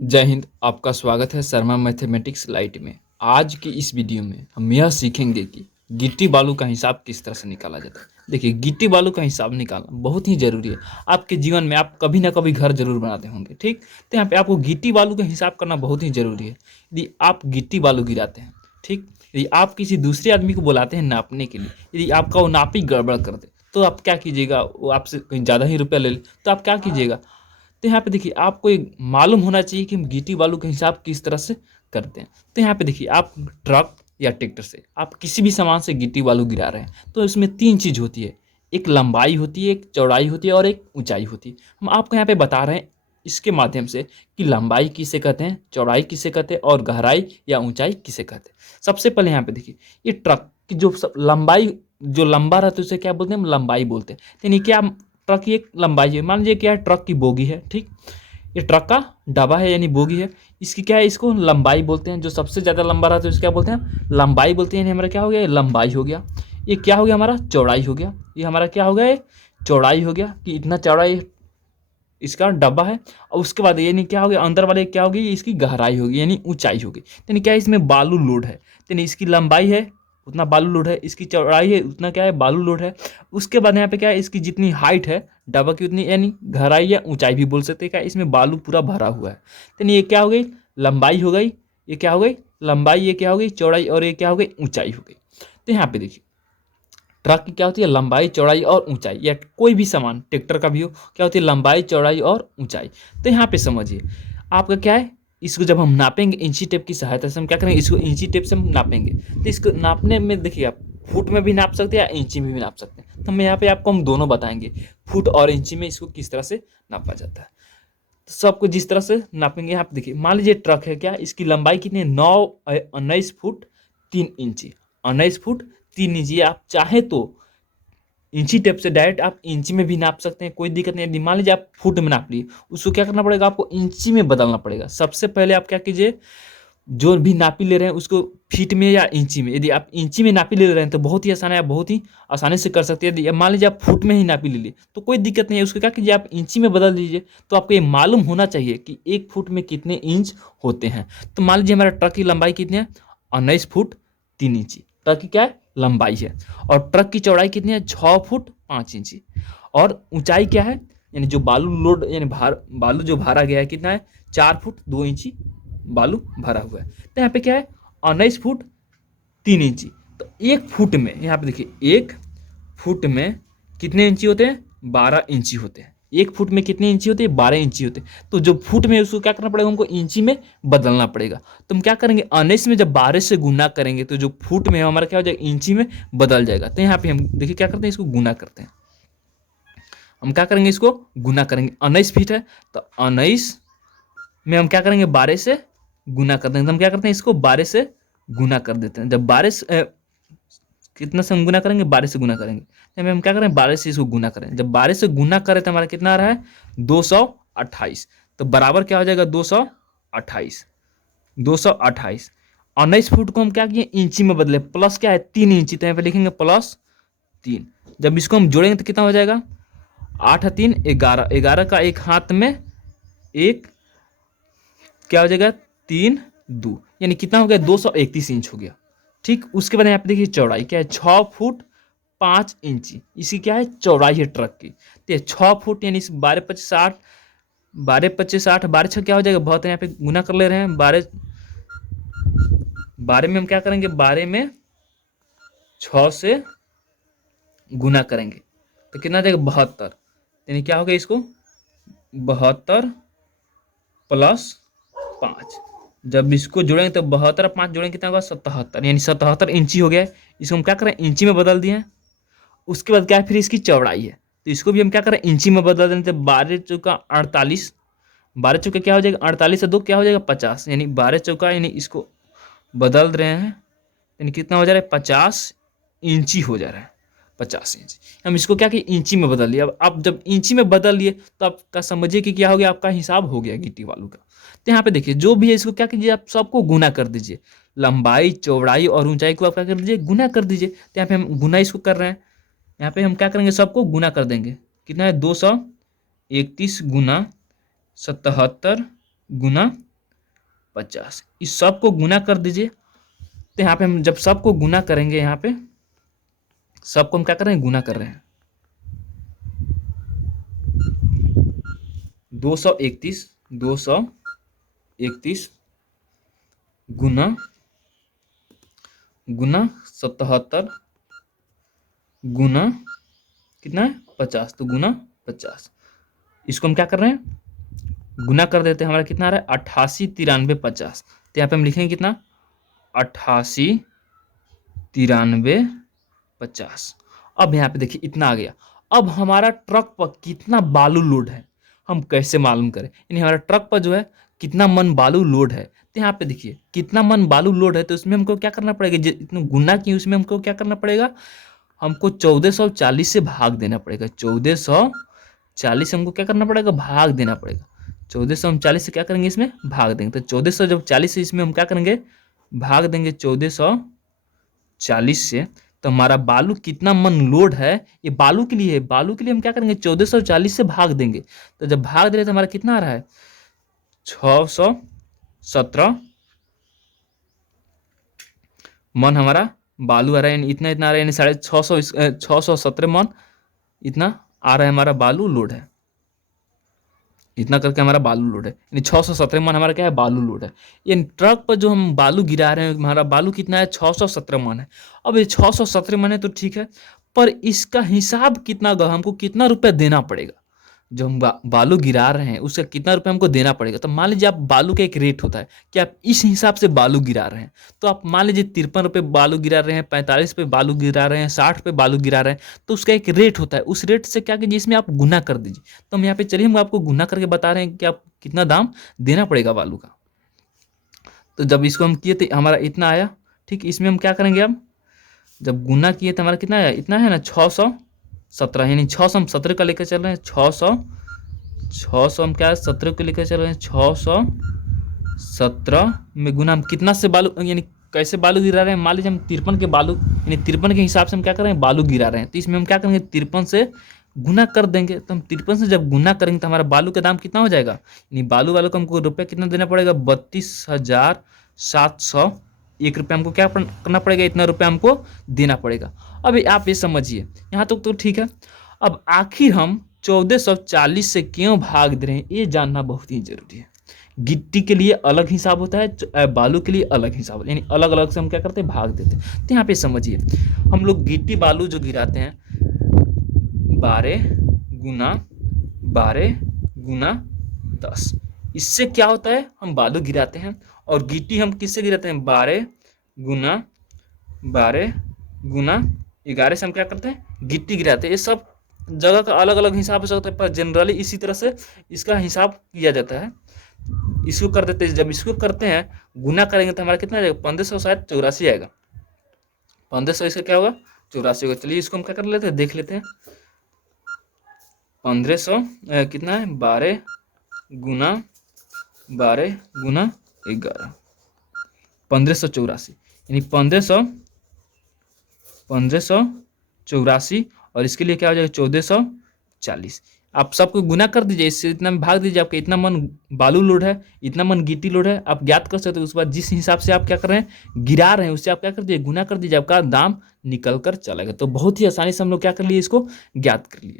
जय हिंद। आपका स्वागत है शर्मा मैथमेटिक्स लाइट में। आज की इस वीडियो में हम यह सीखेंगे कि गिट्टी बालू का हिसाब किस तरह से निकाला जाता है। देखिए, गिट्टी बालू का हिसाब निकालना बहुत ही जरूरी है। आपके जीवन में आप कभी ना कभी घर जरूर बनाते होंगे, ठीक। तो यहाँ पे आपको गिट्टी बालू का हिसाब करना बहुत ही जरूरी है। यदि आप गिट्टी बालू गिराते हैं, ठीक, यदि आप किसी दूसरे आदमी को बुलाते हैं नापने के लिए, यदि आपका वो नापी गड़बड़ कर दे तो आप क्या कीजिएगा? वो आपसे कहीं ज़्यादा ही रुपया ले ले तो आप क्या कीजिएगा? तो यहाँ पे देखिए, आपको एक मालूम होना चाहिए कि हम गिट्टी बालू का हिसाब किस तरह से करते हैं। तो यहाँ पे देखिए, आप ट्रक या ट्रैक्टर से आप किसी भी सामान से गिट्टी बालू गिरा रहे हैं तो इसमें तीन चीज होती है। एक लंबाई होती है, एक चौड़ाई होती है और एक ऊंचाई होती है। हम आपको यहाँ पे बता रहे हैं इसके माध्यम से कि लंबाई किसे कहते हैं, चौड़ाई किसे कहते हैं और गहराई या ऊंचाई किसे कहते हैं। सबसे पहले यहाँ पे देखिए, ये ट्रक की जो लंबाई, जो लंबा रहता है उसे क्या बोलते हैं? हम लंबाई बोलते हैं। यानी क्या? ट्रक की एक लंबाई है। मान लीजिए क्या है, ट्रक की बोगी है, ठीक। ये ट्रक का डब्बा है यानी बोगी है। इसकी क्या है, इसको लंबाई बोलते हैं। जो सबसे ज्यादा लंबा रहता है उसको क्या बोलते हैं? लंबाई बोलते हैं। यानी हमारा क्या हो गया? ये लंबाई हो गया। ये क्या हो गया? हमारा चौड़ाई हो गया। ये हमारा क्या हो गया? ये चौड़ाई हो गया कि इतना चौड़ा इसका डब्बा है। और उसके बाद यानी क्या हो गया? अंदर वाले क्या होगी? इसकी गहराई होगी यानी ऊंचाई होगी। यानी क्या है, इसमें बालू लोड है। यानी इसकी लंबाई है उतना बालू लोड है, इसकी चौड़ाई है उतना क्या है? बालू लोड है। उसके बाद यहाँ पे क्या है, इसकी जितनी हाइट है डब्बा की उतनी, यानी गहराई या ऊंचाई भी बोल सकते हैं। क्या इसमें बालू पूरा भरा हुआ है। यानी ये क्या हो गई? लंबाई हो गई। ये क्या हो गई? लंबाई। ये क्या हो गई? चौड़ाई। और ये क्या हो गई? ऊंचाई हो गई। तो यहाँ पे देखिए, ट्रक की क्या होती है? लंबाई, चौड़ाई और ऊंचाई। या कोई भी सामान ट्रैक्टर का भी हो, क्या होती है? लंबाई, चौड़ाई और ऊंचाई। तो यहाँ पे समझिए, आपका क्या है, इसको जब हम नापेंगे इंची टेप की सहायता से, हम क्या करेंगे? इसको इंची टेप से हम नापेंगे। तो इसको नापने में देखिए, आप फुट में भी नाप सकते हैं या इंची में भी नाप सकते हैं। तो हम यहाँ पे आपको हम दोनों बताएंगे, फुट और इंची में इसको किस तरह से नापा जाता है। तो सबको जिस तरह से नापेंगे, यहाँ पे देखिए, मान लीजिए ट्रक है, क्या इसकी लंबाई कितनी है? 19 फुट 3 इंची। 19 फुट 3 इंची। आप चाहे तो इंची टेप से डायरेक्ट आप इंची में भी नाप सकते हैं, कोई दिक्कत नहीं है। मान लीजिए आप फुट में नाप लिए, उसको क्या करना पड़ेगा? आपको इंची में बदलना पड़ेगा। सबसे पहले आप क्या कीजिए, जो भी नापी ले रहे हैं उसको फीट में या इंची में। यदि आप इंची में नापी ले रहे हैं तो बहुत ही आसान है, आप बहुत ही आसानी से कर सकते हैं। यदि मान लीजिए आप फुट में ही नापी ले लिए तो कोई दिक्कत नहीं है, उसको क्या कीजिए, आप इंची में बदल दीजिए। तो आपको ये मालूम होना चाहिए कि 1 फुट में कितने इंच होते हैं। तो मान लीजिए हमारा ट्रक की लंबाई कितनी है? 19 फुट 3 इंची ट्रक की क्या है? लंबाई है। और ट्रक की चौड़ाई कितनी है? 6 फुट 5 इंची। और ऊंचाई क्या है? यानी जो बालू लोड, यानी बालू जो भरा गया है कितना है? 4 फुट 2 इंची बालू भरा हुआ है। तो यहाँ पे क्या है? 19 फुट 3 इंची। तो 1 फुट में, यहाँ पे देखिए, 1 फुट में कितने इंची होते हैं? 12 इंची होते हैं। 1 फुट में कितनी इंची होती है? 12 इंची होते हैं। तो जो फुट में उसको क्या करना पड़ेगा? हमको इंची में बदलना पड़ेगा। तो हम क्या करेंगे? 19 में जब 12 से गुना करेंगे तो जो फुट में हमारा क्या हो जाएगा? इंची में बदल जाएगा। तो यहाँ पे हम देखिए क्या करते हैं, इसको गुना करते हैं। हम क्या करेंगे? इसको गुना करेंगे। 19 फीट है तो 19 में हम क्या करेंगे? 12 से गुना कर देंगे। तो हम क्या करते हैं? इसको 12 से गुना कर देते हैं। जब 12 कितना से हम गुना करेंगे? 12 से गुना करेंगे। तो हम क्या करें? 12 से इसको गुना करें। जब 12 से गुना करें तो हमारा कितना आ रहा है? 228। तो बराबर क्या हो जाएगा? 228। 228। 19 फुट को हम क्या किए? इंची में बदले। प्लस क्या है? 3 इंची। तो यहाँ पे लिखेंगे +3। जब इसको हम जोड़ेंगे तो कितना हो जाएगा? 8 3 11। 11 का एक हाथ में एक, क्या हो जाएगा? 3 2, यानी कितना हो गया? 231 इंच हो गया, ठीक। उसके बाद यहाँ पे देखिए चौड़ाई क्या है? 6 फुट 5 इंची। इसकी क्या है? चौड़ाई है ट्रक की। तो 6 फुट यानी 12 25 60, 12 25 60, 12 6 क्या हो जाएगा? बहुत है, यहाँ पे गुना कर ले रहे हैं। 12 12 में हम क्या करेंगे? 12 में 6 से गुना करेंगे तो कितना आ जाएगा? 72। यानी क्या हो गया? इसको 72 + 5। जब इसको जोड़ेंगे तो 72 और 5 जोड़ेंगे कितना होगा? 77, यानी 77 इंची हो गया है। इसको हम क्या करें? इंची में बदल दिए हैं। उसके बाद क्या है? फिर इसकी चौड़ाई है तो इसको भी हम क्या करें? इंची में बदल देते हैं। 12 चौका 48, 12 चौका क्या हो जाएगा? 48 से 2 क्या हो जाएगा? 50, यानी 12 चौका, यानी इसको बदल रहे हैं, यानी कितना हो जा रहा है? 50 इंची हो जा रहा है। 50 इंच। हम इसको क्या कि इंची में बदल लिया। अब आप जब इंची में बदल लिए तो आपका समझिए कि क्या हो गया? आपका हिसाब हो गया गिट्टी वालों का। तो यहाँ पे देखिए, जो भी है इसको क्या कीजिए? आप सबको गुना कर दीजिए। लंबाई, चौड़ाई और ऊंचाई को आप क्या कर दीजिए? गुना कर दीजिए। तो यहाँ पे हम गुना इसको कर रहे हैं। यहाँ पे हम क्या करेंगे? सबको गुना कर देंगे। कितना है? 231 गुना 77 गुना 50। इस सबको गुना कर दीजिए। तो यहाँ पे हम जब सबको गुना करेंगे, यहाँ पे सबको हम क्या कर रहे हैं, गुना कर रहे हैं। 231 गुना गुना 77 गुना कितना है 50, तो गुना 50। इसको हम क्या कर रहे हैं, गुना कर देते हैं। हमारा कितना आ रहा है 88 93 50। तो यहाँ पे हम लिखेंगे कितना 88 93 50। अब यहाँ पे देखिए इतना आ गया। अब हमारा ट्रक पर कितना बालू लोड है हम कैसे मालूम करें, यानी हमारा ट्रक पर जो है कितना मन बालू लोड है। तो यहाँ पे देखिए कितना मन बालू लोड है, तो उसमें हमको क्या करना पड़ेगा, जितना गुना की उसमें हमको क्या करना पड़ेगा, हमको 1440 से भाग देना पड़ेगा। 1440 हमको क्या करना पड़ेगा, भाग देना पड़ेगा। 1440 से क्या करेंगे, इसमें भाग देंगे। तो 1400 जब 40 से इसमें हम क्या करेंगे, भाग देंगे 1440 से। तो हमारा बालू कितना मन लोड है, ये बालू के लिए है। बालू के लिए हम क्या करेंगे 1440 से भाग देंगे। तो जब भाग दे रहे तो हमारा कितना आ रहा है 617 मन हमारा बालू आ रहा है, यानी इतना इतना आ रहा है, यानी 617 मन इतना आ रहा है हमारा बालू लोड है। इतना करके हमारा बालू लोड है, यानी 617 मन हमारा क्या है, बालू लोड है। यानी ट्रक पर जो हम बालू गिरा रहे हैं हमारा बालू कितना है 617 मन है। अब ये 617 मन है तो ठीक है, पर इसका हिसाब कितना होगा, हमको कितना रुपया देना पड़ेगा। जो हम बालू गिरा रहे हैं उसका कितना रुपया हमको देना पड़ेगा। तो मान लीजिए आप बालू का एक रेट होता है कि आप इस हिसाब से बालू गिरा रहे हैं। तो आप मान लीजिए 53 रुपये बालू गिरा रहे हैं, 45 पे बालू गिरा रहे हैं, 60 पे बालू गिरा रहे हैं, तो उसका एक रेट होता है। उस रेट से क्या कीजिए, इसमें आप गुना कर दीजिए। तो हम यहाँ पे चलिए हम आपको गुना करके बता रहे हैं कि आप कितना दाम देना पड़ेगा बालू का। तो जब इसको हम किए तो हमारा इतना आया। ठीक, इसमें हम क्या करेंगे, अब जब गुना किए तो हमारा कितना आया, इतना है ना 617, यानी 600 हम 17 का लेकर चल रहे हैं। 600 हम क्या है 17 को लेकर चल रहे हैं। 617 में गुना हम कितना से बालू, यानी कैसे बालू गिरा रहे हैं, मान लीजिए हम 53 के बालू, यानी 53 के हिसाब से हम क्या कर रहे हैं, बालू गिरा रहे हैं। तो इसमें हम क्या करेंगे 53 से गुना कर देंगे। तो हम 53 से जब गुना करेंगे तो हमारा बालू का दाम कितना हो जाएगा, यानी बालू वालों को हमको रुपया कितना देना पड़ेगा, 32,701 रुपये हमको क्या करना पड़ेगा, इतना रुपया हमको देना पड़ेगा। अब आप ये समझिए, यहाँ तक तो ठीक है। अब आखिर हम 1440 से क्यों भाग दे रहे हैं, ये जानना बहुत ही जरूरी है। गिट्टी के लिए अलग हिसाब होता है, बालू के लिए अलग हिसाब होता है, यानी अलग अलग से हम क्या करते हैं, भाग देते हैं। तो यहाँ पे समझिए, हम लोग गिट्टी बालू जो गिराते हैं 12 गुना 10, इससे क्या होता है, हम बालू गिराते हैं। और गिट्टी हम किससे गिराते हैं, 12 गुना 11 से हम क्या करते हैं, गिट्टी गिराते हैं। ये सब जगह का अलग अलग हिसाब हो सकता है, पर जनरली इसी तरह से इसका हिसाब किया जाता है। इसको कर देते हैं, जब इसको करते हैं गुना करेंगे तो हमारा कितना आ जाएगा, 1500 शायद 84 आएगा। 1500 इसका क्या होगा, 84 होगा। चलिए इसको हम क्या कर लेते हैं, देख लेते हैं। 1500 कितना है, 12 गुना 11 1584, यानी 1584। और इसके लिए क्या हो जाएगा 1440। आप सबको गुना कर दीजिए, इससे इतना में भाग दीजिए, आपका इतना मन बालू लोड है, इतना मन गिट्टी लोड है, आप ज्ञात कर सकते हो। उसके बाद जिस हिसाब से आप क्या कर रहे हैं, गिरा रहे हैं, उससे आप क्या कर दीजिए, गुना कर दीजिए, आपका दाम निकल कर चलेगा। तो बहुत ही आसानी से हम लोग क्या कर लिए, इसको ज्ञात कर लिए।